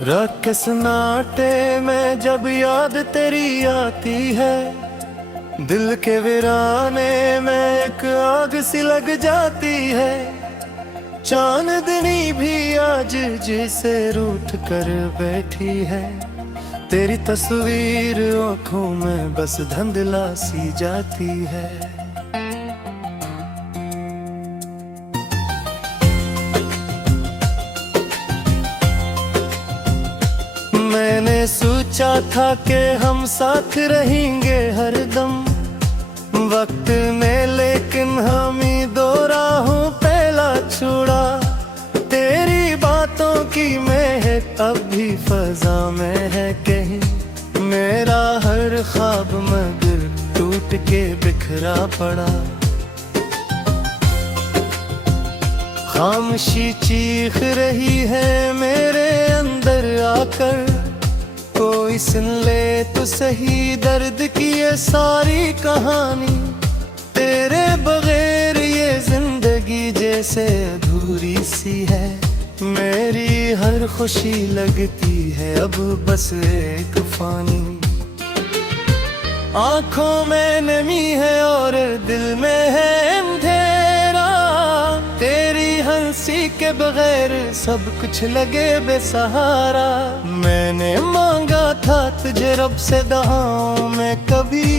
रात के सन्नाटे में जब याद तेरी आती है, दिल के वीराने में एक आग सी लग जाती है। चांदनी भी आज जिसे रूठ कर बैठी है, तेरी तस्वीर आंखों में बस धुंधला सी जाती है। मैंने सोचा था कि हम साथ रहेंगे हरदम वक्त में, लेकिन हम ही दो राहों पहला छोड़ा। तेरी बातों की महक अब भी फजा में है कहीं, मेरा हर ख्वाब मगर टूट के बिखरा पड़ा। खामोशी चीख रही है मेरे अंदर आकर, कोई सुन ले तो सही दर्द की ये सारी कहानी। तेरे बगैर ये जिंदगी जैसे अधूरी सी है, मेरी हर खुशी लगती है अब बस एक फानी। आंखों में नमी है और दिल में है अंधेरा, तेरी हंसी के बगैर सब कुछ लगे बेसहारा। मैंने मांगा था तुझे रब से दुआओं में कभी,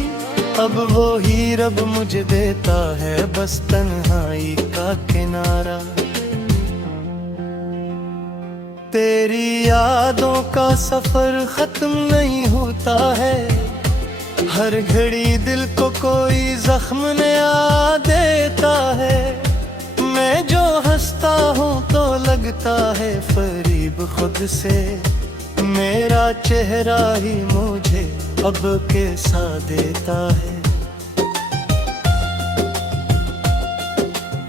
अब वो ही रब मुझे देता है बस तन्हाई का किनारा। तेरी यादों का सफर खत्म नहीं होता है, हर घड़ी दिल को कोई जख्म नया देता है। मैं जो हंसता हूँ तो लगता है फरीब खुद से, मेरा चेहरा ही मुझे अब कैसा देता है।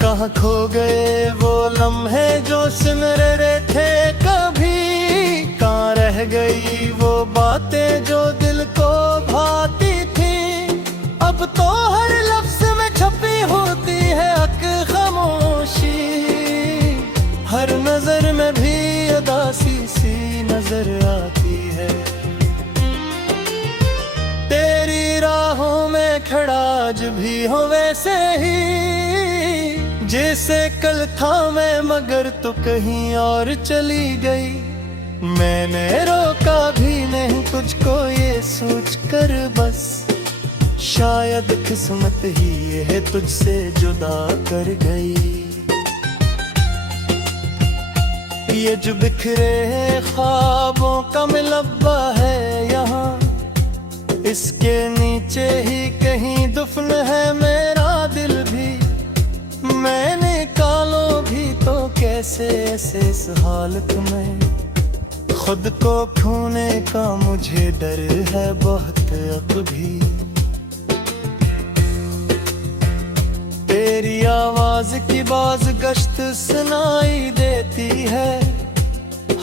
कहाँ खो गए वो लम्हे जो सुन रहे थे कभी, कहाँ रह गई वो बातें जो दिल को भाती थी। अब तो हर लफ्ज में छपी होती है हक खामोशी, हर नजर में भी उदासी सी नजर आती है। तेरी राहों में खड़ा आज भी हो वैसे ही, जैसे कल था मैं मगर तो कहीं और चली गई। मैंने रोका भी नहीं तुझको ये सोच कर बस, शायद किस्मत ही ये तुझसे जुदा कर गई। ये जो बिखरे ख्वाबों का मिलब्बा है यहाँ, इसके नीचे ही कहीं दुफन है मेरा दिल भी। मैंने कालो भी तो कैसे ऐसे इस हालत में, खुद को खोने का मुझे डर है बहुत अब भी। तेरी आवाज की बाज गश्त सुनाई देती है,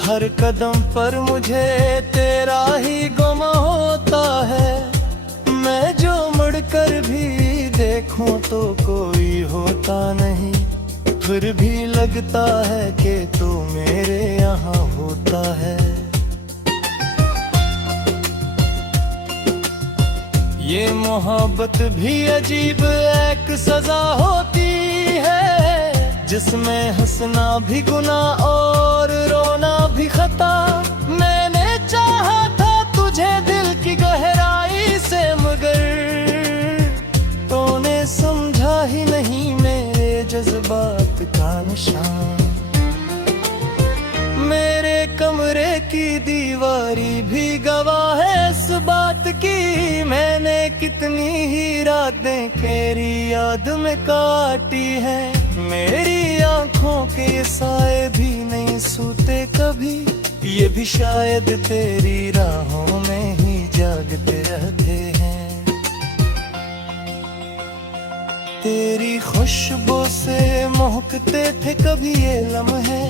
हर कदम पर मुझे तेरा ही गुम होता है। मैं जो मुड़कर भी देखूं तो कोई होता नहीं, फिर भी लगता है कि तू मेरे यहाँ होता है। ये मोहब्बत भी अजीब एक सजा होती है, जिसमें हंसना भी गुनाह और रोना भी खता। मैंने चाहा था तुझे दिल की गहराई से मगर तूने समझा ही नहीं मेरे जज्बात का निशान। मेरे कमरे की दीवारी भी गवाह है इस बात की, मैंने कितनी ही रातें तेरी याद में काटी हैं। मेरी आंखों के साए भी नहीं सूते कभी, ये भी शायद तेरी राहों में ही जागते रहते हैं। तेरी खुशबू से महकते थे कभी ये लम्हे,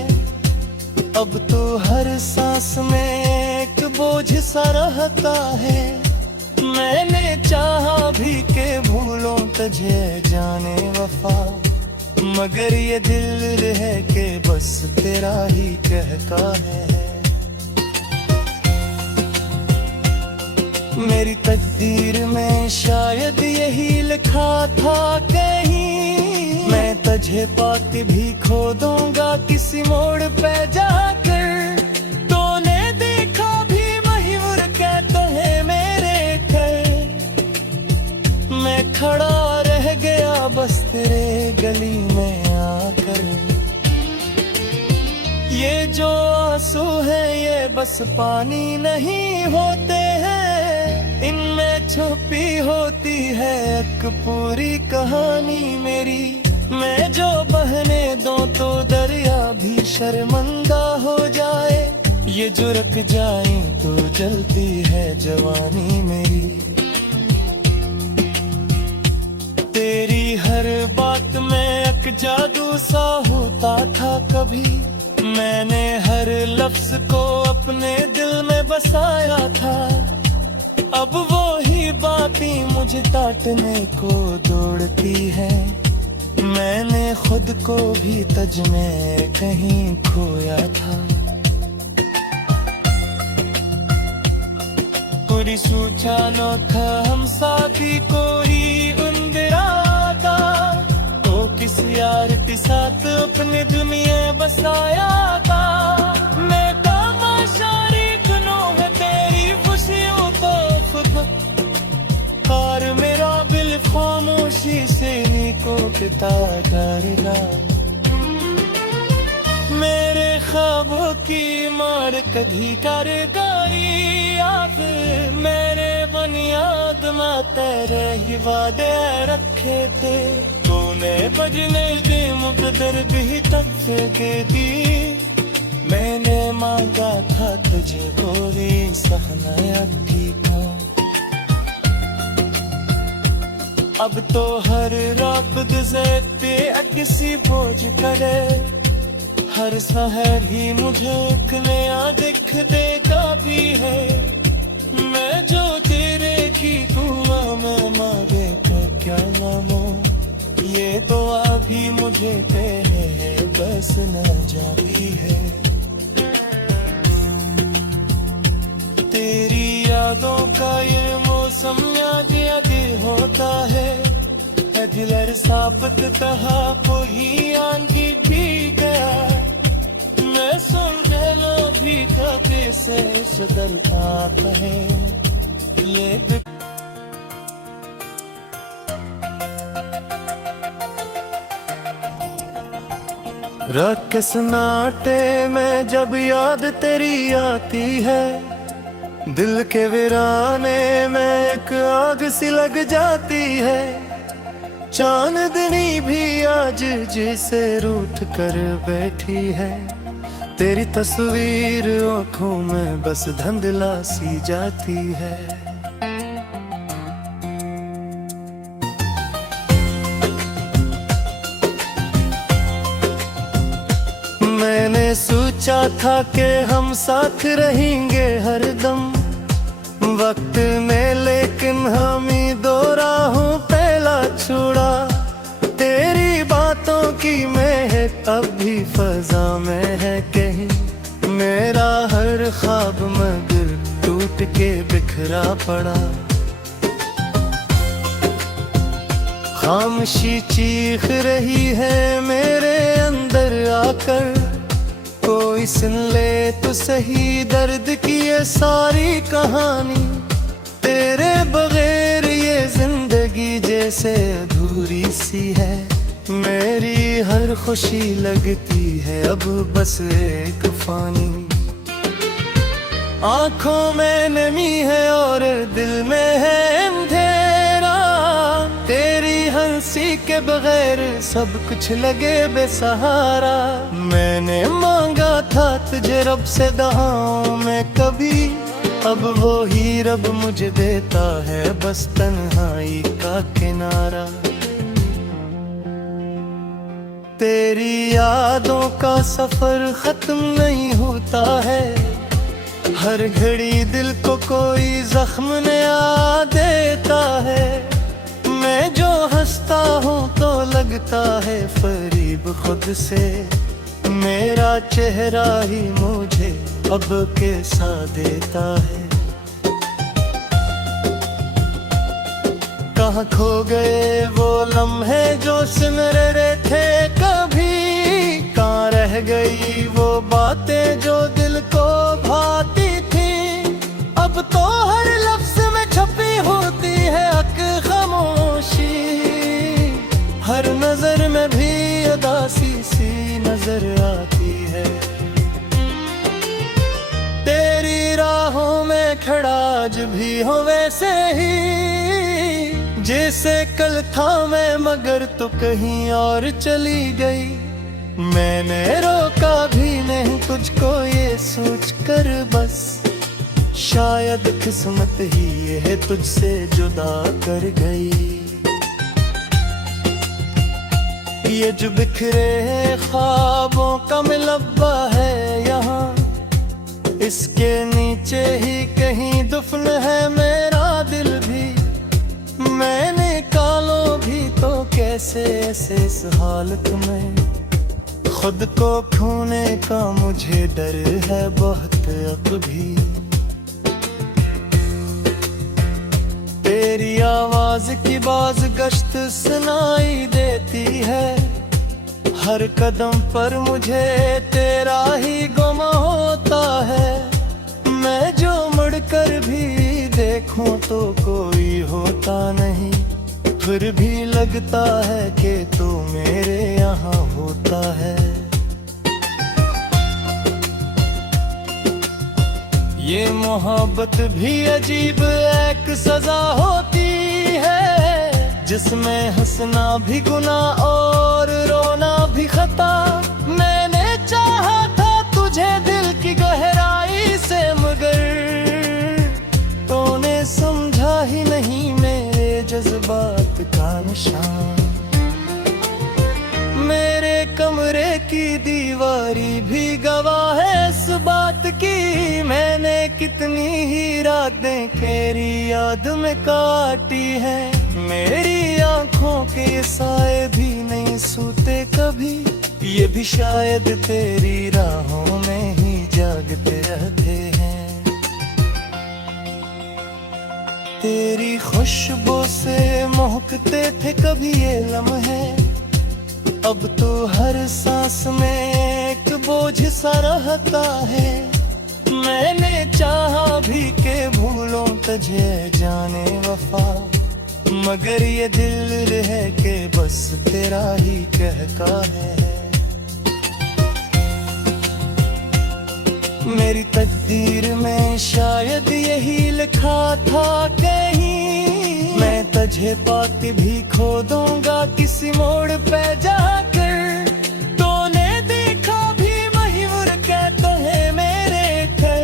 अब तो हर सांस में एक बोझ सा रहता है। मैंने चाहा भी के भूलों तुझे जाने वफा, मगर ये दिल है कि बस तेरा ही कहता है। मेरी तकदीर में शायद यही लिखा था कहीं, मैं तुझे पाके भी खो दूंगा किसी मोड़ पे जाकर। तूने देखा भी वही मुड़ के तुहे मेरे घर, मैं खड़ा रह गया बस तेरे गली में आकर। ये जो आंसू है ये बस पानी नहीं होते हैं, इनमें छुपी होती है एक पूरी कहानी मेरी। मैं जो बहने दूं तो दरिया भी शर्मिंदा हो जाए, ये जो रुक जाए तो जलती है जवानी मेरी। तेरी हर बात में एक जादू सा होता था कभी, मैंने हर लफ्ज को अपने दिल में बसाया था। अब वो ही बातें मुझे काटने को दौड़ती है, मैंने खुद को भी तुझ में कहीं खोया था। पूरी सूझा न था हम साथी कोई उंदराता, तो किस यार के साथ अपनी दुनिया बसाया था। मैं तमाशारी गुनों है तेरी खुशियों को खुद, और मेरा दिल खामोशी से नीको पिता करेगा। मेरे ख्वाबों की मार कभी कारीगरी, आखिर मेरे बुनियाद में तेरे ही वादे रखे थे। तूने बजने दे मुकद्दर भी तक के दी, मैंने मांगा था तुझे गोरी सहनाया ठीक है। अब तो हर रात गुजरते किसी बोझ करे, हर शहर ही मुझे एक नया दिख देगा भी है। मैं जो तेरे की दुआ में मांगे तो क्या मांगो, ये दुआ भी मुझे तेरे बस न जाती है। तेरी यादों का ये मौसम याद याद होता है, दिलर सापत कहा कोई आंधी पी गया। मैं सुन गया भी कभी से सुधरता है ये रात के सन्नाटे में जब याद तेरी आती है, दिल के वीराने में एक आग सी लग जाती है। चांदनी भी आज जिसे रूठ कर बैठी है, तेरी तस्वीर आँखों में बस धुंधला सी जाती है। मैंने सोचा था कि हम साथ रहेंगे हरदम वक्त में, लेकिन हम ही दो राहों पहला छोड़ा। तेरी बातों की महक अब भी फजा में है कहीं, मेरा हर ख्वाब मगर टूट के बिखरा पड़ा। खामोशी चीख रही है मेरे अंदर आकर, कोई सुन ले तो सही दर्द की ये सारी कहानी। तेरे बगैर ये जिंदगी जैसे अधूरी सी है, मेरी हर खुशी लगती है अब बस एक फानी। आंखों में नमी है और दिल में है अंधेरा, तेरी हंसी के बगैर सब कुछ लगे बेसहारा। मैंने मांगा था तुझे रब से दुआओं में कभी, अब वो ही रब मुझे देता है बस तन्हाई का किनारा। तेरी यादों का सफर खत्म नहीं होता है, हर घड़ी दिल को कोई जख्म नया देता है। मैं जो हंसता हूँ तो लगता है फरीब खुद से, मेरा चेहरा ही मुझे अब कैसा देता है। कहाँ खो गए वो लम्हे जो सुन रहे थे कभी, कहाँ रह गई वो बातें जो दिल को भाती थी। अब तो हर लफ्ज में छपी होती है हक खामोशी, हर नजर में भी उदासी सी नजर आती है। तेरी राहों में खड़ा आज भी हो वैसे ही जैसे कल था मैं, मगर तो कहीं और चली गई। मैंने रोका भी नहीं तुझको ये सोच कर बस, शायद किस्मत ही ये है तुझसे जुदा कर गई। ये जो बिखरे ख्वाबों का मिलब्बा है यहाँ, इसके नीचे ही कहीं दफन है मेरा दिल भी। मैंने निकालो भी तो कैसे ऐसे इस हालत में, खुद को खोने का मुझे डर है बहुत अब भी। तेरी आवाज की बाज गश्त सुनाई देती है, हर कदम पर मुझे तेरा ही गुम होता है। मैं जो मुड़कर भी देखूं तो कोई होता नहीं, फिर भी लगता है कि तू मेरे यहाँ होता है। ये मोहब्बत भी अजीब एक सजा होती है, जिसमें हंसना भी गुनाह और रोना भी खता। मैंने चाहा था तुझे दिल की गहराई से, मगर तूने समझा ही नहीं मेरे जज्बात का निशान। मेरे कमरे की दीवारी भी गवाह है इस बात की, मैंने कितनी ही रातें तेरी याद में काटी है। मेरी आंखों के साए भी नहीं सूते कभी, ये भी शायद तेरी राहों में ही जागते रहते हैं। तेरी खुशबू से महकते थे कभी ये लम्हे, अब तो हर सांस में एक बोझ सा रहता है। मैंने चाहा भी के भूलों तुझे जाने वफा, मगर ये दिल है के बस तेरा ही कहता है। मेरी तकदीर में शायद यही लिखा था कहीं, मैं तुझे पाके भी खो दूंगा किसी मोड़ पे जाकर। तूने देखा भी मयूर कहता है मेरे घर,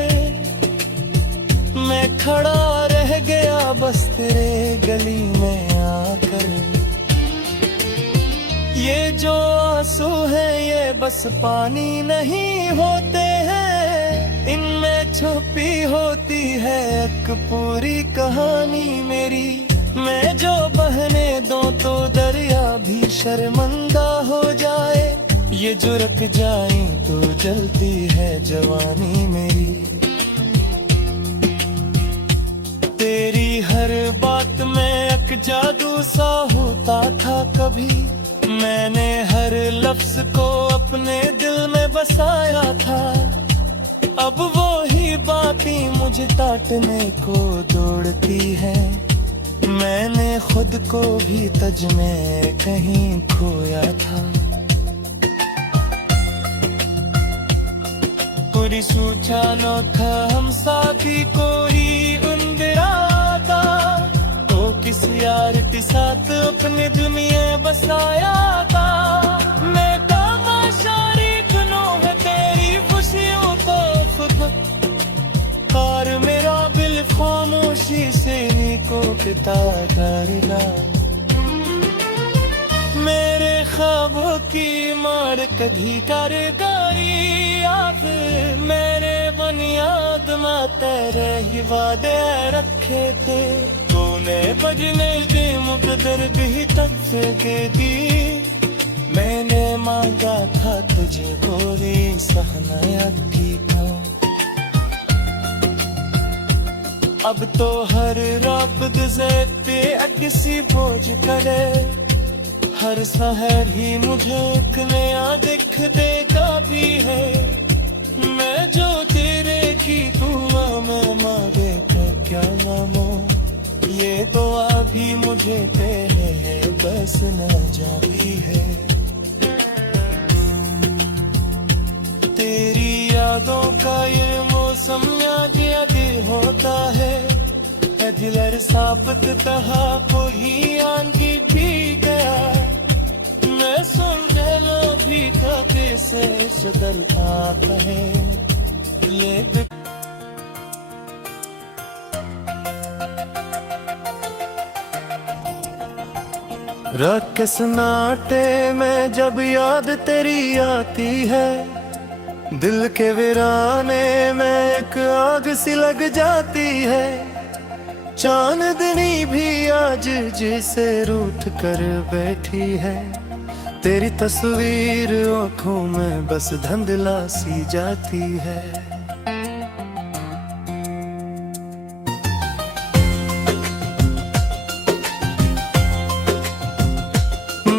मैं खड़ा रह गया बस तेरे गली में आकर। ये जो आंसू है ये बस पानी नहीं होते हैं, इनमें छुपी होती है एक पूरी कहानी मेरी। मैं जो बहने दूं तो दरिया भी शर्मिंदा हो जाए, ये जो रुक जाए तो जलती है जवानी मेरी। तेरी हर बात में एक जादू सा होता था कभी, मैंने हर लफ्ज को अपने दिल में बसाया था। अब वो ही बातें मुझे काटने को दौड़ती है, मैंने खुद को भी तुझ में कहीं खोया था। पूरी सूझा न था हम साथी कोई उंदराता, तो किस यार के साथ अपनी दुनिया बसाया था। मैं तमाशारी गुनों है तेरी खुशियों को कार मेरा बिल खामोशी से नीको पिता करेगा। मेरे ख्वाबों की मार कभी कारगारी आज, मेरे बुनियाद में तेरे ही वादे रखे थे। तूने बजने दे मुकद्दर भी तक के दी, मैंने मांगा था तुझे गोरी सहनाया की को। अब तो हर रब्द ज़ेते अगसी बोझ करे, हर सहर ही मुझे एक नया दिख देगा भी है। मैं जो तेरे की दुआ में मांगे तो क्या मांगो, ये दुआ भी मुझे तेरे बस न जाती है। तेरी यादों का ये मौसम याद याद होता है, दिलर सापत तहा कोई आंगी पी गया। मैं सुन लो भी काके से सदल आप है ये रात के सन्नाटे में जब याद तेरी आती है, दिल के वीराने में एक आग सी लग जाती है। चांदनी भी आज जिसे रूठ कर बैठी है, तेरी तस्वीर आँखों में बस धुंधला सी जाती है।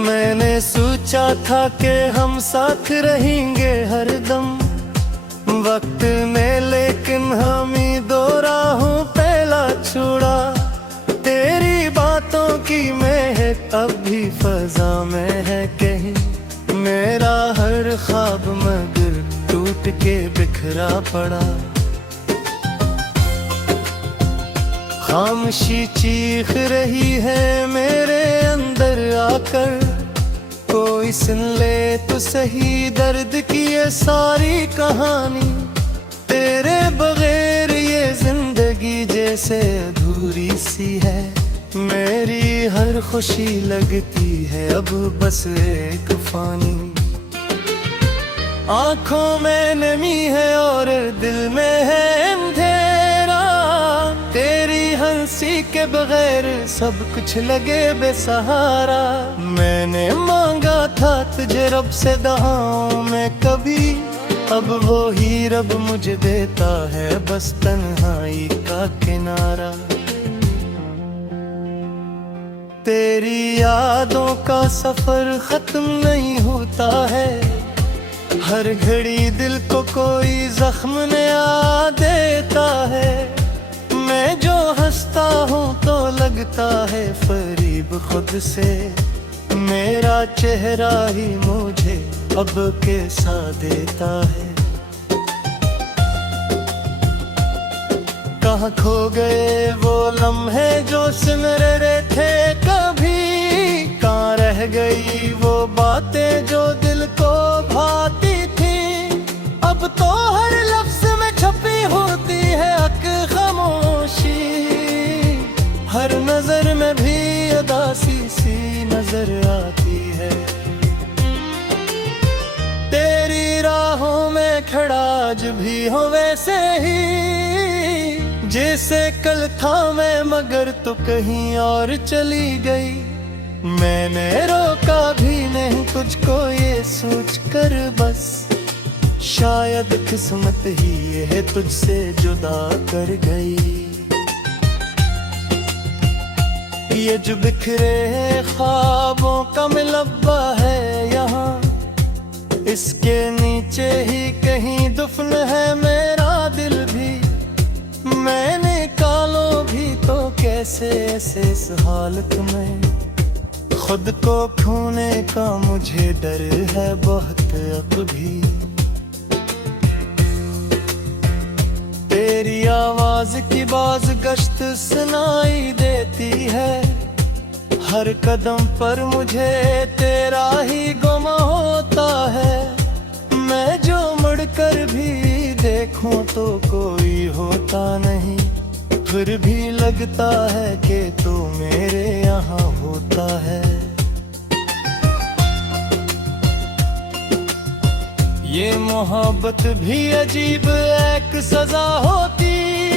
मैंने सोचा था कि हम साथ रहेंगे हरदम वक्त में, लेकिन हम ही दो राहों पहला छोड़ा। तेरी बातों की महक अब भी फजा में है कहीं, मेरा हर ख्वाब मगर टूट के बिखरा पड़ा। खामोशी चीख रही है मेरे अंदर आकर, कोई सुन ले तो सही दर्द की ये सारी कहानी। तेरे बगैर ये जिंदगी जैसे अधूरी सी है, मेरी हर खुशी लगती है अब बस एक फानी। आंखों में नमी है और दिल में है अंधेरा, तेरी हंसी के बगैर सब कुछ लगे बेसहारा। मैंने मांगा था तुझे रब से दुआओं में कभी, अब वो ही रब मुझे देता है बस तन्हाई का किनारा। तेरी यादों का सफर खत्म नहीं होता है, हर घड़ी दिल को कोई जख्म नया देता है। मैं जो हंसता हूँ तो लगता है फरीब खुद से, मेरा चेहरा ही मुझे अब कैसा देता है। कहाँ खो गए वो लम्हे जो सुन रहे थे कभी, कहाँ रह गई वो बातें जो दिल को भाती थी। अब तो हर लफ्ज में छपी होती है हक खामोशी, हर नजर में भी उदासी सी नजर आती है। तेरी राहों में खड़ा आज भी हो वैसे ही, जैसे कल था मैं मगर तो कहीं और चली गई। मैंने रोका भी नहीं तुझको ये सोच कर बस, शायद किस्मत ही ये है तुझसे जुदा कर गई। ये जो बिखरे ख्वाबों का मिलब्बा है यहाँ, इसके नीचे ही कहीं दुफन है मेरा दिल भी। मैंने कालो भी तो कैसे ऐसे इस हालत में, खुद को खोने का मुझे डर है बहुत अब भी। तेरी आवाज की बाज गश्त सुनाई देती है, हर कदम पर मुझे तेरा ही गुम होता है। मैं जो मुड़कर भी देखूं तो कोई होता नहीं, फिर भी लगता है कि तू मेरे यहाँ होता है। ये मोहब्बत भी अजीब एक सजा होती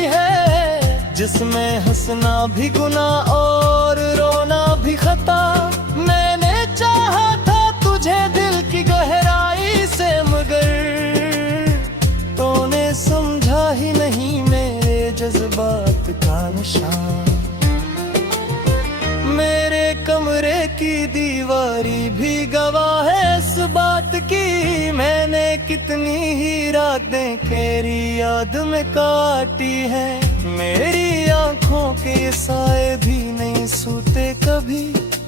है, जिसमें हंसना भी गुनाह और रोना भी खता। मैंने चाहा था तुझे दिल की गहराई से, मगर तूने समझा ही नहीं मेरे जज्बात का शाम। मेरे कमरे की दीवारी भी गवाह है इस बात की, मैंने कितनी ही रातें तेरी याद में काटी है। मेरी आंखों के साए भी नहीं सूते कभी,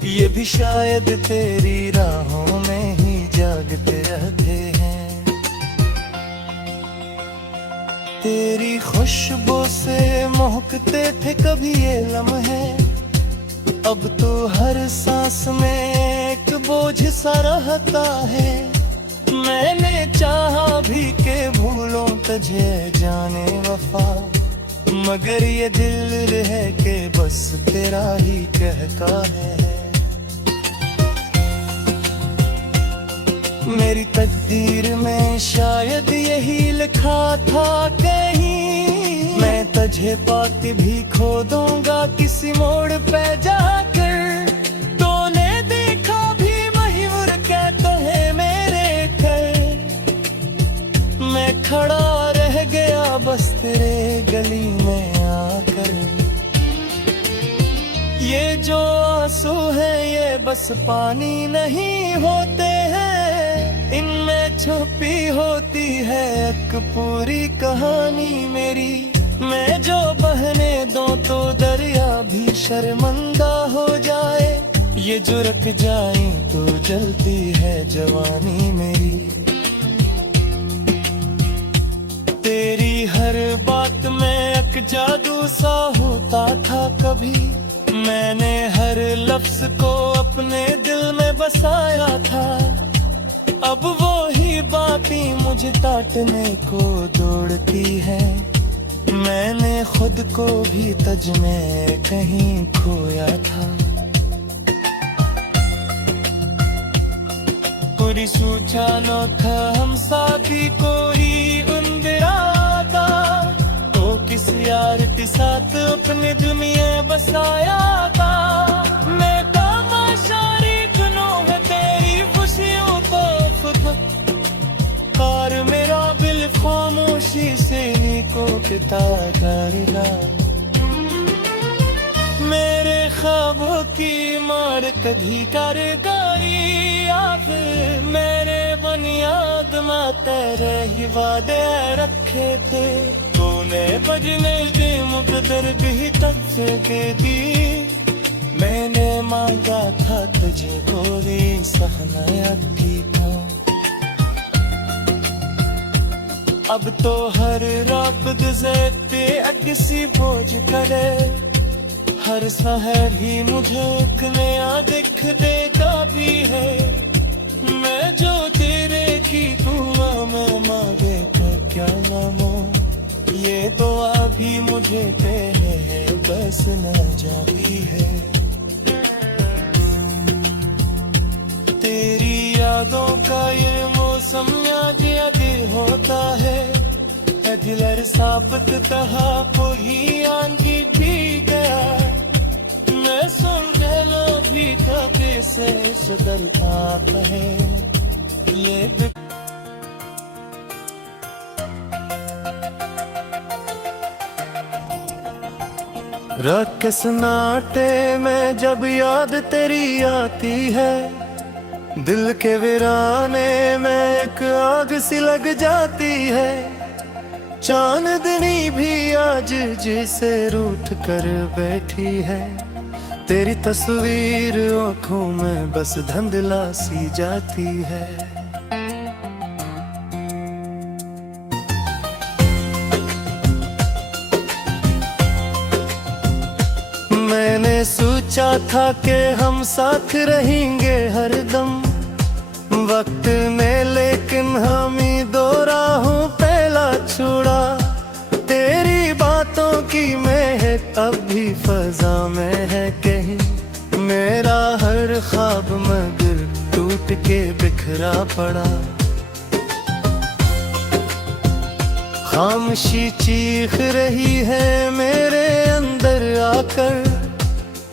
ये भी शायद तेरी राहों में ही जागते रहते हैं। तेरी खुशबू से महकते थे कभी ये लम्हे, अब तो हर सांस में एक बोझ सा रहता है। मैंने चाहा भी के भूलों तुझे जाने वफा, मगर ये दिल रह के बस तेरा ही कहता है। मेरी तकदीर में शायद यही लिखा था कहीं, मैं तुझे पाके भी खो दूंगा किसी मोड़ पे जाकर। तूने देखा भी मयूर कहता है मेरे घर, मैं खड़ा रह गया बस तेरे गली में आकर। ये जो आंसू है ये बस पानी नहीं होते हैं, इनमें छुपी होती है एक पूरी कहानी मेरी। मैं जो बहने दूं तो दरिया भी शर्मिंदा हो जाए, ये जो रुक जाए तो जलती है जवानी मेरी। तेरी हर बात में एक जादू सा होता था कभी, मैंने हर लफ्ज को अपने दिल में बसाया था। अब वो ही बातें मुझे काटने को दौड़ती है, मैंने खुद को भी तुझ में कहीं खोया था। पूरी सूझा न था हम साथी कोई उंदराता, तो किस यार के साथ अपनी दुनिया बसाया था। मैं तमाशारी गुनों में तेरी खुशियों को कार मेरा दिल खामोशी से को पिता करेगा। मेरे ख्वाबों की मार कभी कारीगरी, आखिर मेरे बुनियाद में तेरे ही वादे रखे थे। तूने बजने दे मुकद्दर भी तक से के दी, मैंने मांगा था तुझे गोरी सहनाया का। अब तो हर रात गुजरते किसी बोझ करे, हर शहर ही मुझे एक नया दिख देता भी है। मैं जो तेरे की दुआ में मांगे तो क्या मांगो, ये दुआ भी मुझे तेरे बस न जाती है। तेरी यादों का ये मौसम याद होता है, दिलर साबत तहा पूरी आंधी पी गया। मैं सुन गया भी कभी से सदर आप है ये रात के सन्नाटे में जब याद तेरी आती है, दिल के वीराने में एक आग सी लग जाती है। चांदनी भी आज जिसे रूठ कर बैठी है, तेरी तस्वीर आँखों में बस धुंधला सी जाती है। मैंने सोचा था कि हम साथ रहेंगे हरदम वक्त में, लेकिन हम ही दो राहों पहला छोड़ा। तेरी बातों की महक अब भी फजा में है कहीं, मेरा हर ख्वाब मगर टूट के बिखरा पड़ा। खामोशी चीख रही है मेरे अंदर आकर,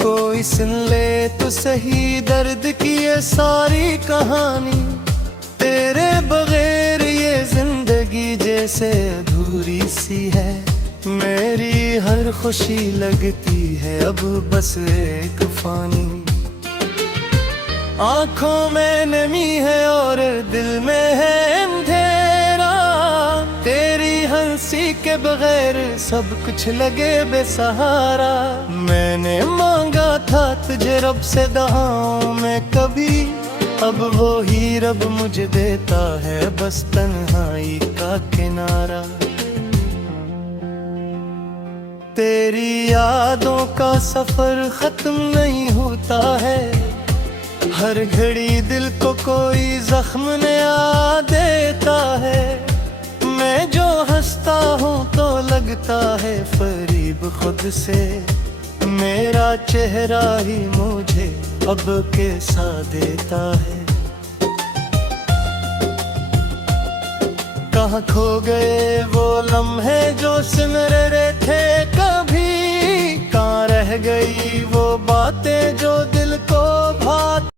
कोई सुन ले तो सही दर्द की ये सारी कहानी। तेरे बगैर ये जिंदगी जैसे अधूरी सी है, मेरी हर खुशी लगती है अब बस एक फानी। आंखों में नमी है और दिल में है अंधेरा, तेरी हंसी के बगैर सब कुछ लगे बेसहारा। मैंने मांगा था तुझे रब से दुआओं में कभी, अब वो ही रब मुझे देता है बस तन्हाई का किनारा। तेरी यादों का सफर खत्म नहीं होता है, हर घड़ी दिल को कोई जख्म नया देता है। मैं जो हंसता हूँ तो लगता है फरीब खुद से, मेरा चेहरा ही मुझे अब कैसा देता है। कहाँ खो गए वो लम्हे जो सिमर रहे थे कभी, कहाँ रह गई वो बातें जो